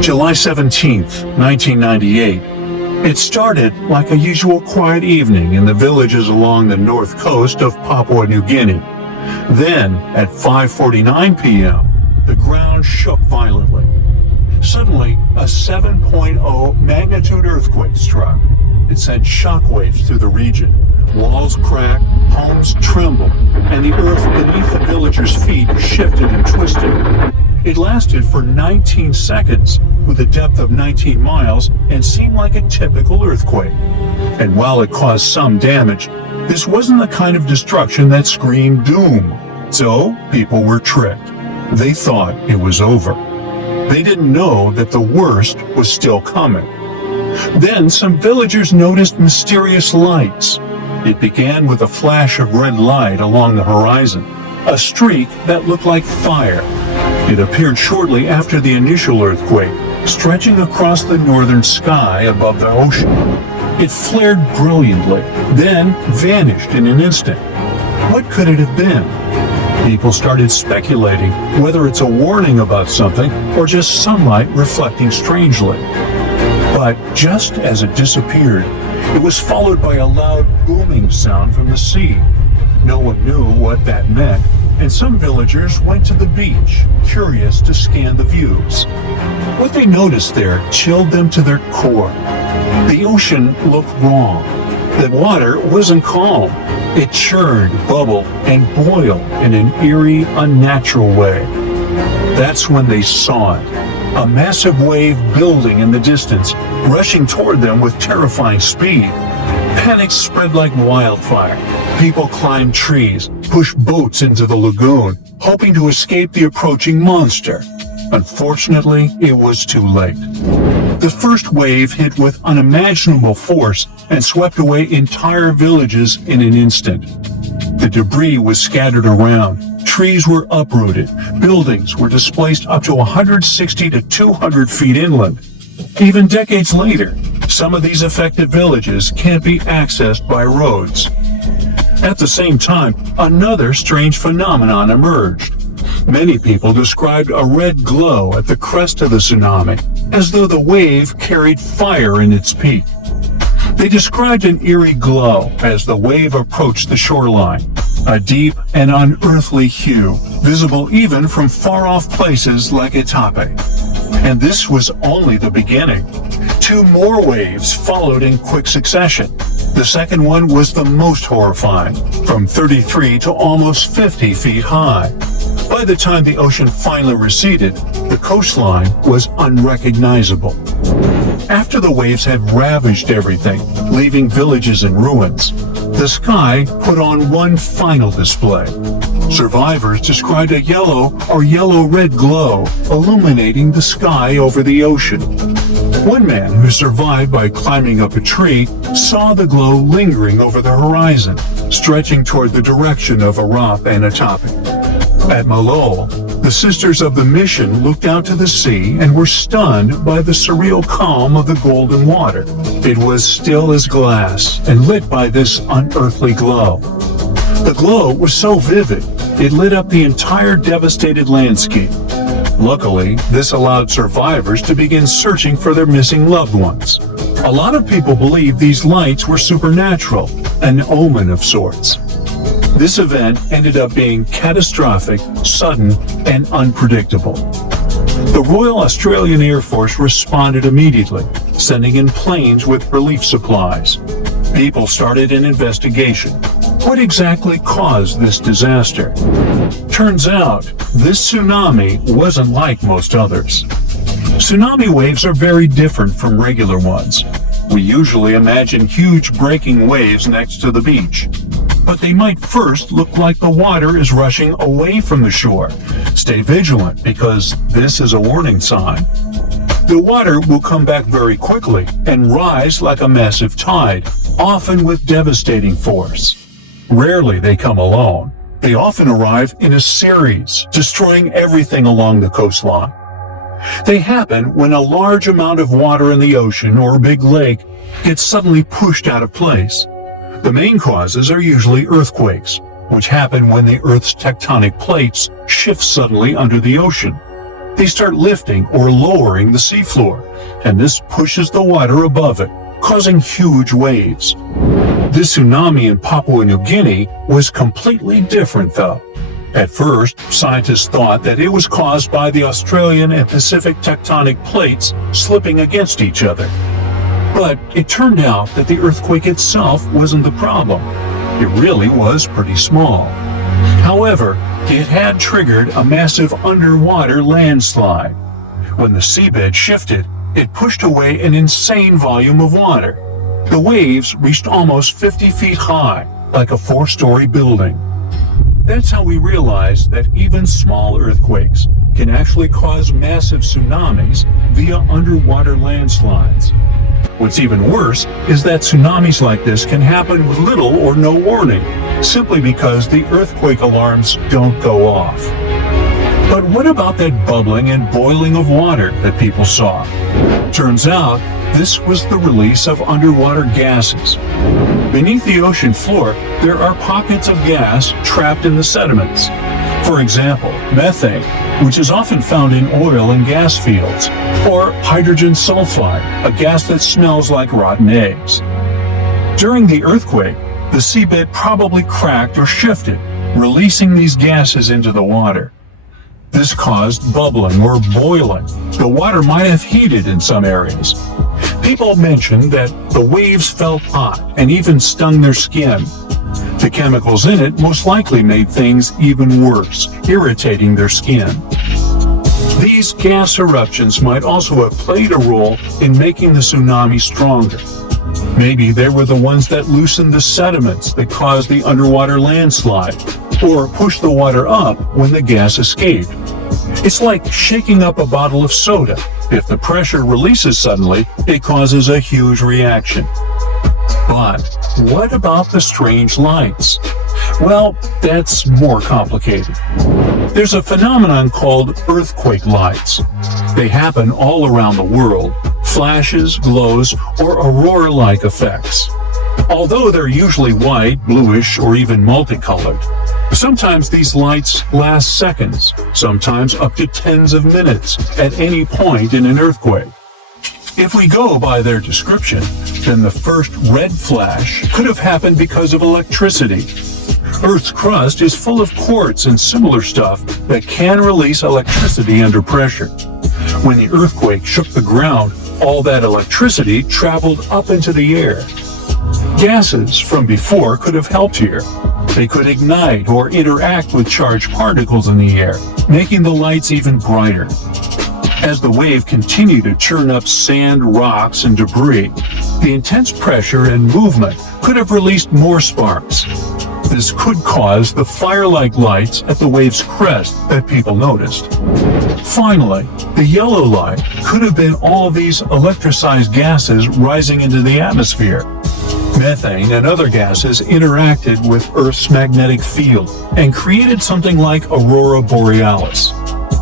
July 17th, 1998. It started like a usual quiet evening in the villages along the north coast of Papua New Guinea. Then, at 5:49 p.m., the ground shook violently. Suddenly, a 7.0 magnitude earthquake struck. It sent shockwaves through the region. Walls cracked, homes trembled, and the earth beneath the villagers' feet shifted and twisted. It lasted for 19 seconds, with a depth of 19 miles, and seemed like a typical earthquake. And while it caused some damage, this wasn't the kind of destruction that screamed doom. So, people were tricked. They thought it was over. They didn't know that the worst was still coming. Then some villagers noticed mysterious lights. It began with a flash of red light along the horizon, a streak that looked like fire. It appeared shortly after the initial earthquake, stretching across the northern sky above the ocean. It flared brilliantly, then vanished in an instant. What could it have been? People started speculating whether it's a warning about something or just sunlight reflecting strangely. But just as it disappeared, it was followed by a loud booming sound from the sea. No one knew what that meant, and some villagers went to the beach, curious to scan the views. What they noticed there chilled them to their core. The ocean looked wrong. The water wasn't calm. It churned, bubbled, and boiled in an eerie, unnatural way. That's when they saw it. A massive wave building in the distance, rushing toward them with terrifying speed. Panic spread like wildfire. People climbed trees, pushed boats into the lagoon, hoping to escape the approaching monster. Unfortunately, it was too late. The first wave hit with unimaginable force and swept away entire villages in an instant. The debris was scattered around. Trees were uprooted. Buildings were displaced up to 160 to 200 feet inland. Even decades later, some of these affected villages can't be accessed by roads. At the same time, another strange phenomenon emerged. Many people described a red glow at the crest of the tsunami, as though the wave carried fire in its peak. They described an eerie glow as the wave approached the shoreline, a deep and unearthly hue, visible even from far-off places like Itape. And this was only the beginning. Two more waves followed in quick succession. The second one was the most horrifying, from 33 to almost 50 feet high. By the time the ocean finally receded, the coastline was unrecognizable. After the waves had ravaged everything, leaving villages in ruins, the sky put on one final display. Survivors described a yellow or yellow-red glow illuminating the sky over the ocean. One man who survived by climbing up a tree saw the glow lingering over the horizon, stretching toward the direction of Arap and Itape. At Malol, the Sisters of the Mission looked out to the sea and were stunned by the surreal calm of the golden water. It was still as glass and lit by this unearthly glow. The glow was so vivid, it lit up the entire devastated landscape. Luckily, this allowed survivors to begin searching for their missing loved ones. A lot of people believe these lights were supernatural, an omen of sorts. This event ended up being catastrophic, sudden, and unpredictable. The Royal Australian Air Force responded immediately, sending in planes with relief supplies. People started an investigation. What exactly caused this disaster? Turns out, this tsunami wasn't like most others. Tsunami waves are very different from regular ones. We usually imagine huge breaking waves next to the beach. But they might first look like the water is rushing away from the shore. Stay vigilant, because this is a warning sign. The water will come back very quickly and rise like a massive tide, often with devastating force. Rarely they come alone. They often arrive in a series, destroying everything along the coastline. They happen when a large amount of water in the ocean or a big lake gets suddenly pushed out of place. The main causes are usually earthquakes, which happen when the Earth's tectonic plates shift suddenly under the ocean. They start lifting or lowering the seafloor, and this pushes the water above it, causing huge waves. This tsunami in Papua New Guinea was completely different though. At first, scientists thought that it was caused by the Australian and Pacific tectonic plates slipping against each other. But it turned out that the earthquake itself wasn't the problem. It really was pretty small. However, it had triggered a massive underwater landslide. When the seabed shifted, it pushed away an insane volume of water. The waves reached almost 50 feet high, like a 4-story building. That's how we realized that even small earthquakes can actually cause massive tsunamis via underwater landslides. What's even worse is that tsunamis like this can happen with little or no warning, simply because the earthquake alarms don't go off. But what about that bubbling and boiling of water that people saw? Turns out, this was the release of underwater gases. Beneath the ocean floor, there are pockets of gas trapped in the sediments. For example, methane, which is often found in oil and gas fields, or hydrogen sulfide, a gas that smells like rotten eggs. During the earthquake, the seabed probably cracked or shifted, releasing these gases into the water. This caused bubbling or boiling. The water might have heated in some areas. People mentioned that the waves felt hot and even stung their skin. The chemicals in it most likely made things even worse, irritating their skin. These gas eruptions might also have played a role in making the tsunami stronger. Maybe they were the ones that loosened the sediments that caused the underwater landslide, or pushed the water up when the gas escaped. It's like shaking up a bottle of soda. If the pressure releases suddenly, it causes a huge reaction. But what about the strange lights? Well, that's more complicated. There's a phenomenon called earthquake lights. They happen all around the world, flashes, glows, or aurora-like effects. Although they're usually white, bluish, or even multicolored, sometimes these lights last seconds, sometimes up to tens of minutes, at any point in an earthquake. If we go by their description, then the first red flash could have happened because of electricity. Earth's crust is full of quartz and similar stuff that can release electricity under pressure. When the earthquake shook the ground, all that electricity traveled up into the air. Gases from before could have helped here. They could ignite or interact with charged particles in the air, making the lights even brighter. As the wave continued to churn up sand, rocks, and debris, the intense pressure and movement could have released more sparks. This could cause the fire-like lights at the wave's crest that people noticed. Finally, the yellow light could have been all these electricized gases rising into the atmosphere. Methane and other gases interacted with Earth's magnetic field and created something like aurora borealis.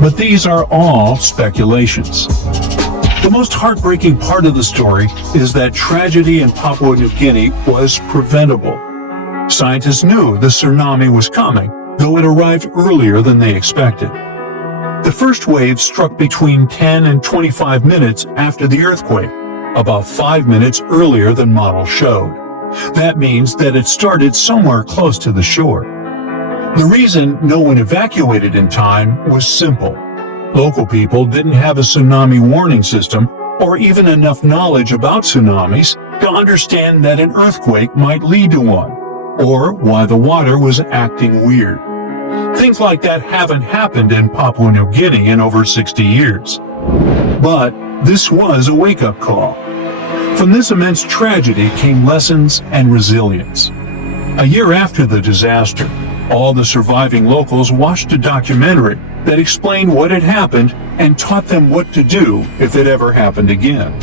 But these are all speculations. The most heartbreaking part of the story is that tragedy in Papua New Guinea was preventable. Scientists knew the tsunami was coming, though it arrived earlier than they expected. The first wave struck between 10 and 25 minutes after the earthquake, about 5 minutes earlier than models showed. That means that it started somewhere close to the shore. The reason no one evacuated in time was simple. Local people didn't have a tsunami warning system or even enough knowledge about tsunamis to understand that an earthquake might lead to one, or why the water was acting weird. Things like that haven't happened in Papua New Guinea in over 60 years. But this was a wake-up call. From this immense tragedy came lessons and resilience. A year after the disaster, all the surviving locals watched a documentary that explained what had happened and taught them what to do if it ever happened again.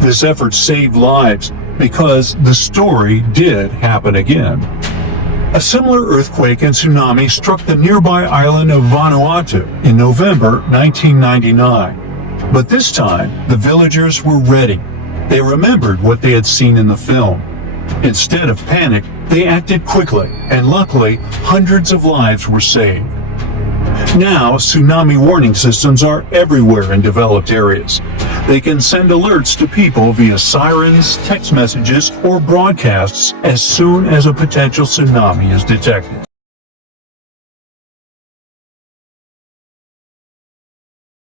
This effort saved lives because the story did happen again. A similar earthquake and tsunami struck the nearby island of Vanuatu in November 1999. But this time, the villagers were ready. They remembered what they had seen in the film. Instead of panic, they acted quickly, and luckily, hundreds of lives were saved. Now, tsunami warning systems are everywhere in developed areas. They can send alerts to people via sirens, text messages, or broadcasts as soon as a potential tsunami is detected.